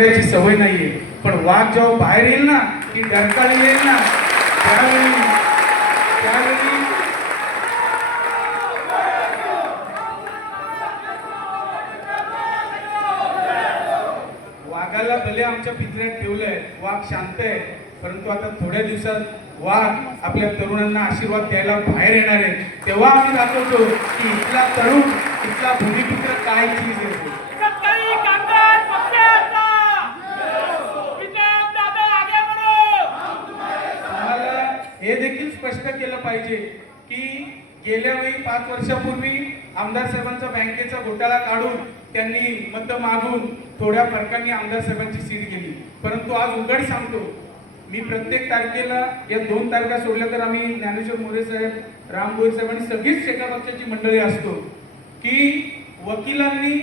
करायची सवय नाहीये. पण वाघ जेव्हा बाहेर येईल ना की डरकाळी येईल ना त्यावेळी त्यावेळी वाघाला भले आमच्या पिंजऱ्यात ठेवलंय वाघ शांत आहे परंतु आता थोड्या दिवसात वाघ आपल्या तरुणांना आशीर्वाद द्यायला बाहेर येणार आहे. तेव्हा आम्ही दाखवतो की इथला तरुण इथला भूमिपुत्र काय चीज आहे शेतकरी कामगार पक्षाचा विजय दादा आगे बढ़ो आम्हाला हे देखील स्पष्ट केलं पाहिजे की गेल्या वेळी पाच वर्षापूर्वी आमदार साहेबांचा बँकेचा घोटाळा काढून त्यांनी मत मागून थोड्या फरकांनी आमदार साहेबांची सीट गेली. परंतु आज उघड सांगतो मी प्रत्येक तारखेला या दोन तारखा सोडल्या तर आम्ही ज्ञानेश्वर मोरे साहेब राम भोईर साहेब आणि सगळीच शेका पक्षाची मंडळी असतो की वकिलांनी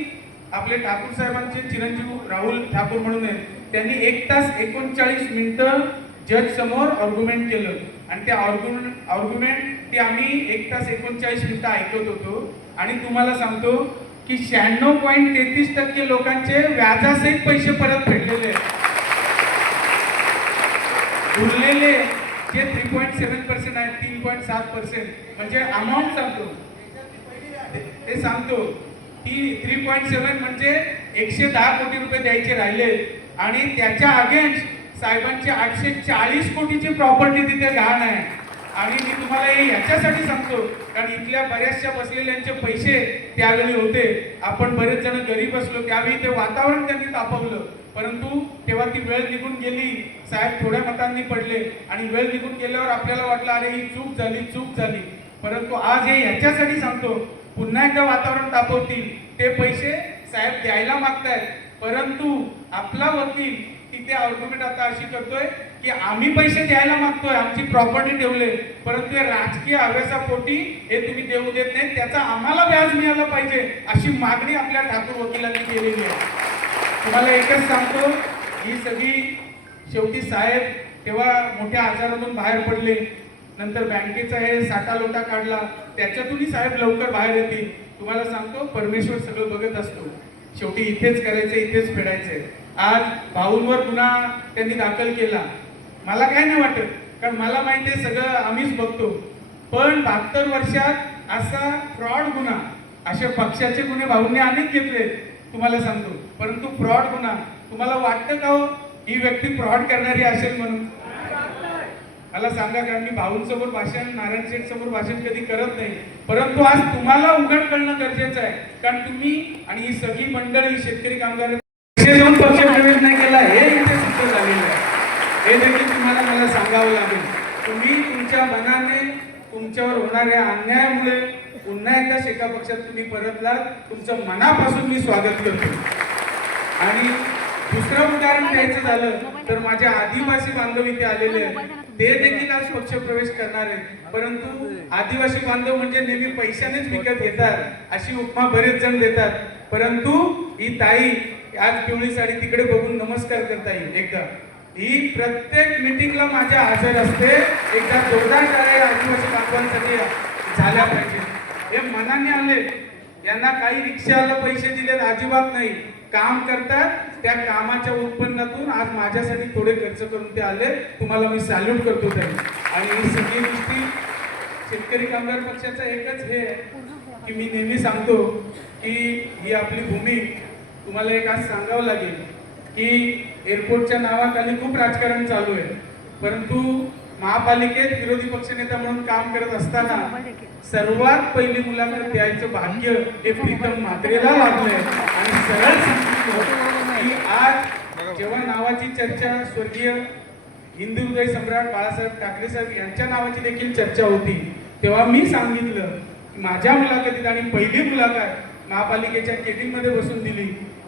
आपले ठाकूर साहेबांचे चिरंजीव राहुल ठाकूर म्हणून आहेत त्यांनी एक तास एकोणचाळीस मिनिटं जज समोर आर्ग्युमेंट केलं. आणि ते आर्ग्युमेंट आर्ग्युमेंट ते आम्ही एक तास एकोणचाळीस मिनिटं ऐकत होतो. आणि तुम्हाला सांगतो की शहाण्णव पॉईंट तेहतीस टक्के लोकांचे व्याजासहित पैसे परत भेटलेले आहेत. उरलेले जे थ्री पॉईंट सेव्हन पर्सेंट आहे तीन पॉईंट सात पर्सेंट म्हणजे अमाऊंट सांगतो. ते- ते सांगतो ती थ्री पॉईंट सेव्हन म्हणजे एकशे दहा कोटी रुपये द्यायचे राहिले. आणि त्याच्या अगेन्स्ट साहेबांची आठशे चाळीस कोटीची प्रॉपर्टी तिथे गहाण आहे. आणि मी तुम्हाला हे याच्यासाठी सांगतो कारण इथल्या बऱ्याचशा बसलेल्यांचे पैसे त्यावेळी होते. आपण बरेच जण गरीब असलो त्यावेळी ते वातावरण त्यांनी तापवलं. परंतु तेव्हा ती वेळ निघून गेली. साहेब थोड्या मतांनी पडले. आणि वेळ निघून गेल्यावर आपल्याला वाटलं अरे ही चूक झाली चूक झाली. परंतु आज हे याच्यासाठी सांगतो पुन्हा एकदा वातावरण तापवतील. ते पैसे साहेब द्यायला मागतायत. परंतु आपला वकील तिथे आर्ग्युमेंट आता अशी करतोय की आम्ही पैसे द्यायला मागतोय आमची प्रॉपर्टी ठेवले परंतु या राजकीय हव्यासापोटी हे तुम्ही देऊ देत नाही त्याचा आम्हाला व्याज मिळालं पाहिजे अशी मागणी आपल्या ठाकूर वकिलांनी केलेली आहे. तुम्हाला एकच सांगतो ही सगळी शेवटी साहेब तेव्हा मोठ्या आजारातून बाहेर पडले नंतर बँकेचा हे साठा लोटा काढला त्याच्यातूनही साहेब लवकर बाहेर येतील. तुम्हाला सांगतो परमेश्वर सगळं बघत असतो. शेवटी इथेच करायचं इथेच फेडायचंय आज भाऊंवर गुन्हा त्यांनी दाखल केला. मला काय नाही वाटत कारण मला माहिती आहे सगळं आम्हीच बघतो. पण बहात्तर वर्षात असा फ्रॉड गुन्हा अशा पक्षाचे गुन्हे भाऊंनी अनेक घेतले तुम्हाला सांगतो. परंतु फ्रॉड गुन्हा तुम्हाला वाटतं का हो ही व्यक्ती फ्रॉड करणारी असेल म्हणून? मला सांगा कारण मी भाऊंसमोर भाषण नारायण शेठ समोर भाषण कधी करत नाही. परंतु आज तुम्हाला उघड करणं गरजेचं आहे. कारण तुम्ही आणि ही सगळी मंडळी शेतकरी कामगार पैसे देऊन पक्ष प्रवेश नाही केला हे इथे सिद्ध झालेलं आहे हे देखील तुम्हाला मला सांगावं लागेल. तुम्ही तुमच्या मनाने तुमच्यावर होणाऱ्या अन्यायामुळे पुन्हा एकदा शेका पक्षात तुम्ही परतलात. तुमचं मनापासून मी स्वागत करतो. आणि दुसरं उदाहरण द्यायचं झालं तर माझ्या आदिवासी बांधव इथे आलेले आहेत. ते देखील आज पक्ष प्रवेश करणार आहेत. परंतु आदिवासी बांधव म्हणजे नेहमी पैशानेच विकत घेतात. अशी उपमा बरेच जण देतात. परंतु ही ताई आज पिवळी साडी तिकडे बघून नमस्कार करता येईल एकदा. ही प्रत्येक मिटिंगला माझ्या हजर असते. एकदा जोरदार टाळ्या आदिवासी बांधवांसाठी झाल्या पाहिजे. हे मनाने आले. यांना काही रिक्षाला पैसे दिले अजिबात नाही. काम करतात. त्या कामाच्या उत्पन्नातून आज माझ्यासाठी थोडे खर्च करून ते आले. तुम्हाला मी सॅल्यूट करतो त्यांनी. आणि ही सगळी गोष्टी शेतकरी कामगार पक्षाचं एकच हे आहे की मी नेहमी सांगतो की ही आपली भूमी. तुम्हाला एक आज सांगावं लागेल की एअरपोर्टच्या नावाखाली खूप राजकारण चालू आहे. परंतु महापालिकेत विरोधी पक्षनेता म्हणून काम करत असताना सर्वात पहिली मुलाखत द्यायचं भाग्य हे प्रीतम म्हात्रेला लागलंय. आणि सरळ की आज जेव्हा नावाची चर्चा स्वर्गीय हिंदू उदय सम्राट बाळासाहेब ठाकरे साहेब यांच्या नावाची देखील चर्चा होती तेव्हा मी सांगितलं माझ्या मुलाखतीत आणि पहिली मुलाखत महापालिकेच्या केबिनमध्ये बसून दिली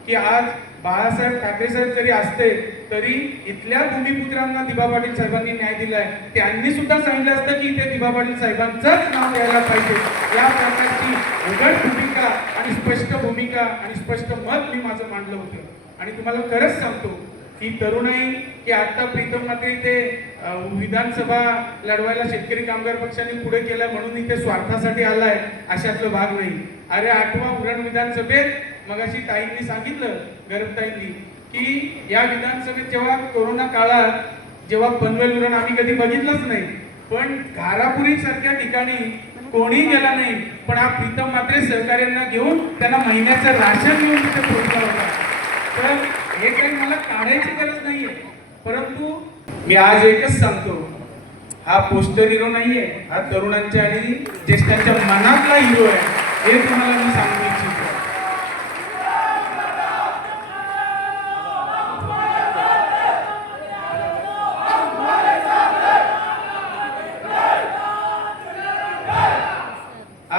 की आज बाळासाहेब ठाकरे साहेब जरी असते तरी इथल्या भूमिपुत्रांना दिबा पाटील साहेबांनी न्याय दिलाय. त्यांनी सुद्धा सांगितलं असतं की इथे दिबा पाटील साहेबांचंच नाव यायला पाहिजे. या प्रकारची उघड भूमिका आणि स्पष्ट भूमिका आणि स्पष्ट मत मी माझं मांडलं होतं. आणि तुम्हाला खरंच सांगतो ही तरुणाई की आता प्रीतम मात्र इथे विधानसभा लढवायला शेतकरी कामगार पक्षाने पुढे केलं म्हणून इथे स्वार्थासाठी आलाय अशातलं भाग नाही. अरे आठवा उरण विधानसभेत मगाशी ताईंनी सांगितलं गरबताईंनी की या विधानसभेत जेव्हा कोरोना काळात जेव्हा पनवेल उरण आम्ही कधी बघितलंच नाही पण घारापुरी सारख्या ठिकाणी कोणी गेला नाही पण हा प्रीतम मात्रे सहकार्यांना घेऊन त्यांना महिन्याचं राशन घेऊन तिथे पोहोचला होता. तर हे काही मला काढायची गरज नाहीये परंतु मी आज एकच सांगतो हा पोस्टर हिरो नाहीये हा तरुणांच्या आणि ज्येष्ठांच्या मनातला हिरो आहे हे तुम्हाला मी सांगतो इच्छितो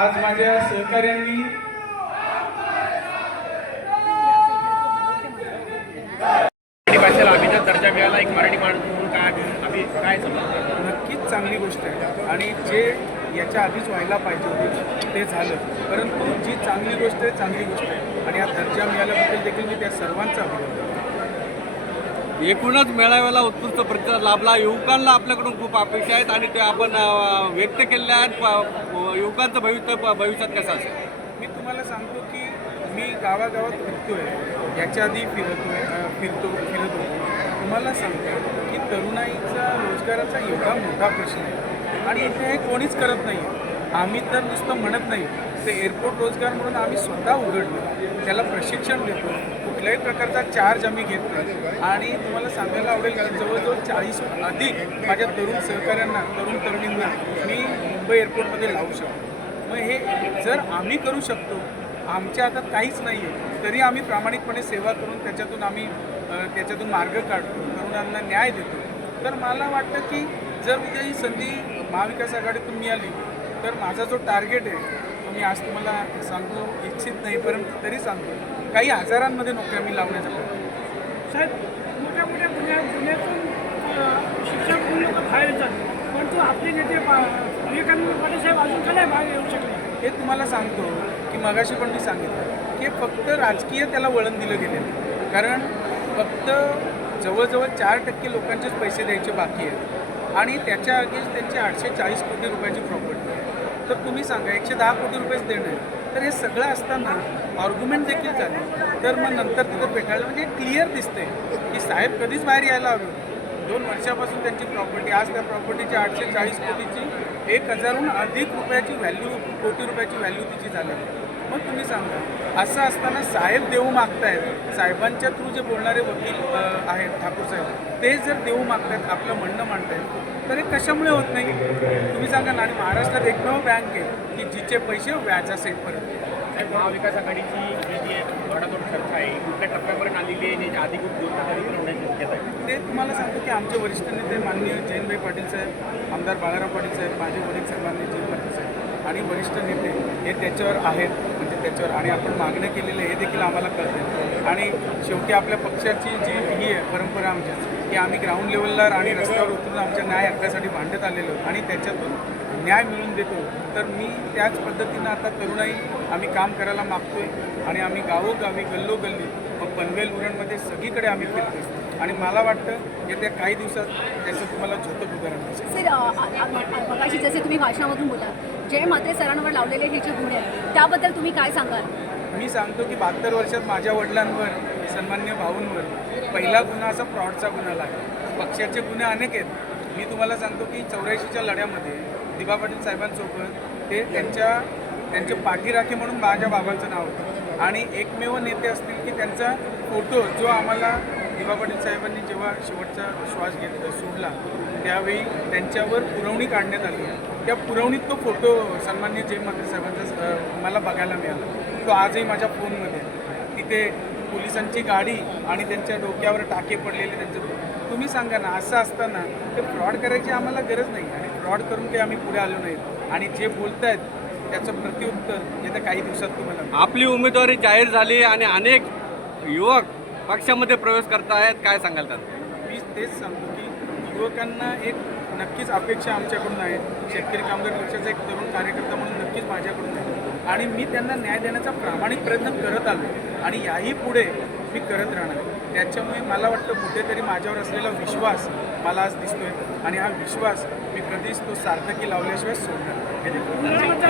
आज माझ्या सहकार्यांनी मराठी भाषेला अभिजात दर्जा मिळाला एक मराठी माणूस म्हणून काय आम्ही काय समजतो नक्कीच चांगली गोष्ट आहे. आणि जे याच्या आधीच व्हायला पाहिजे होते ते झालं. परंतु जी चांगली गोष्ट आहे चांगली गोष्ट आहे. आणि हा दर्जा मिळाल्याबद्दल देखील मी त्या सर्वांचा अभिनंदन. एकूणच मेळाव्याला उत्कृष्ट प्रतिसाद लाभला. युवकांना आपल्याकडून खूप अपेक्षा आहेत आणि ते आपण व्यक्त केलेल्या आहेत. युवकांचं भविष्य भविष्यात कसं असेल? मी तुम्हाला सांगतो की मी गावागावात फिरतोय. याच्या आधी फिरतोय फिरतो फिरत होतो तुम्हाला सांगतो की तरुणाईचा रोजगाराचा एवढा मोठा प्रश्न आहे. आणि इथे हे कोणीच करत नाही. आम्ही तर नुसतं म्हणत नाही. ते एअरपोर्ट रोजगार म्हणून आम्ही स्वतः उघडलो. त्याला प्रशिक्षण देतो कुठल्याही प्रकारचा चार्ज आम्ही घेत नाही. आणि तुम्हाला सांगायला आवडेल की जवळजवळ चाळीस अधिक माझ्या तरुण सहकाऱ्यांना तरुण तरुणींना मी मुंबई एअरपोर्टमध्ये लावू शकतो. मग हे जर आम्ही करू शकतो आमच्या हातात काहीच नाही आहे तरी आम्ही प्रामाणिकपणे सेवा करून त्याच्यातून आम्ही त्याच्यातून मार्ग काढतो तरुणांना न्याय देतो. तर मला वाटतं की जर उद्या ही संधी महाविकास आघाडीतून मिळाली तर माझा जो टार्गेट आहे मी आज तुम्हाला सांगू इच्छित नाही परंतु तरी सांगतो काही हजारांमध्ये नोकऱ्या मी लावण्याचा प्रयत्न. साहेब मोठ्या मोठ्या पुण्यातून अ, शिक्षक लोक बाहेर येतात परंतु आपले नेते विवेकानंद पाटील साहेब अजून का नाही बाहेर येऊ शकले? हे तुम्हाला सांगतो की मगाशी पण मी सांगितलं की फक्त राजकीय त्याला वळण दिलं गेलेलं. कारण फक्त जवळजवळ चार टक्के लोकांचेच पैसे द्यायचे बाकी आहेत. आणि त्याच्या अगेन्स्ट त्यांची आठशे चाळीस कोटी रुपयाची प्रॉपर्टी आहे. तर तुम्ही सांगा एकशे दहा कोटी रुपयेच देणं आहे. तर हे सगळं असताना आर्ग्युमेंट देखील झाले. तर मग नंतर तिथं भेटायला म्हणजे क्लिअर दिसते की साहेब कधीच बाहेर यायला हवे दोन वर्षापासून त्यांची प्रॉपर्टी आज त्या प्रॉपर्टीची आठशे चाळीस कोटीची एक हजारहून अधिक रुपयाची व्हॅल्यू कोटी रुपयाची व्हॅल्यू तिची झाली. मग तुम्ही सांगा. असं असताना साहेब देऊ मागतायत. साहेबांच्या थ्रू जे बोलणारे वकील आहेत ठाकूर साहेब ते जर देऊ मागतायत आपलं म्हणणं मांडतायत तर हे कशामुळे होत नाही? तुम्ही सांगा ना आणि महाराष्ट्रात एकमेव बँक आहे की जिचे पैसे व्याजासहित परत महाविकास आघाडीची जी जी थोडाथोड चर्चा आहे. कुठल्या टप्प्यापर्यंत आलेली आहे शक्यता आहे. ते तुम्हाला सांगतो की आमचे वरिष्ठ नेते माननीय जयंतभाई पाटील साहेब आमदार बाळाराम पाटील साहेब माझे वडील साहेबांनी जयंत पाटील साहेब आणि वरिष्ठ नेते हे त्याच्यावर आहेत म्हणजे त्याच्यावर आणि आपण मागणं केलेलं हे देखील आम्हाला कळते आणि शेवटी आपल्या पक्षाची जी ही आहे परंपरा आमच्या की आम्ही ग्राउंड लेवलला आणि रस्त्यावर उतरून आमच्या न्याय हक्कासाठी भांडत आलेलो आणि त्याच्यातून न्याय मिळवून देतो तर मी त्याच पद्धतीनं आता तरुणाई आम्ही काम करायला मागतोय आणि आम्ही गावोगावी गल्लोगल्ली मग पनवेल उरणमध्ये सगळीकडे आम्ही फिरतोय. आणि मला वाटतं येत्या काही दिवसात त्याचं तुम्हाला झोतक उदाहरण दिसेल सर मगाशी जसे तुम्ही भाषणामधून बोला जय माते सरांवर लावलेले हे जे गुन्हे आहेत त्याबद्दल तुम्ही काय सांगाल? मी सांगतो की बहात्तर वर्षात माझ्या वडिलांवर सन्मान्य भाऊंवर पहिला गुन्हा असा फ्रॉडचा गुन्हा लागला. पक्षाचे गुन्हे अनेक आहेत. मी तुम्हाला सांगतो की चौऱ्याऐंशीच्या लढ्यामध्ये दिबा पाटील साहेबांसोबत ते त्यांच्या त्यांचे पाठीराखे म्हणून माझ्या बाबांचं नाव होतं. आणि एकमेव नेते असतील की त्यांचा फोटो जो आम्हाला दिवा पाटील साहेबांनी जेव्हा शेवटचा श्वास घेतला सोडला त्यावेळी त्यांच्यावर पुरवणी काढण्यात आली. त्या पुरवणीत तो फोटो सन्मान्य जय माते साहेबांचा मला बघायला मिळाला. तो आजही माझ्या फोनमध्ये आहे. तिथे पोलिसांची गाडी आणि त्यांच्या डोक्यावर टाके पडलेले त्यांचे तुम्ही सांगा ना असं असताना ते फ्रॉड करायची आम्हाला गरज नाही. आणि फ्रॉड करून काही आम्ही पुढे आलो नाही. आणि जे बोलत आहेत त्याचं प्रत्युत्तर येत्या काही दिवसात तुम्हाला आपली उमेदवारी जाहीर झाली आणि अनेक युवक पक्षामध्ये प्रवेश करतायत काय सांगाल त्यात मी तेच सांगतो की युवकांना एक नक्कीच अपेक्षा आमच्याकडून आहे शेतकरी कामगार पक्षाचा एक तरुण कार्यकर्ता म्हणून नक्कीच माझ्याकडून आहे आणि मी त्यांना न्याय देण्याचा प्रामाणिक प्रयत्न करत आलो आणि याही पुढे मी करत राहणार त्याच्यामुळे मला वाटतं कुठेतरी माझ्यावर असलेला विश्वास मला आज दिसतोय आणि हा विश्वास मी कधीच तो सार्थकी लावल्याशिवाय सोडणार. हे देखील.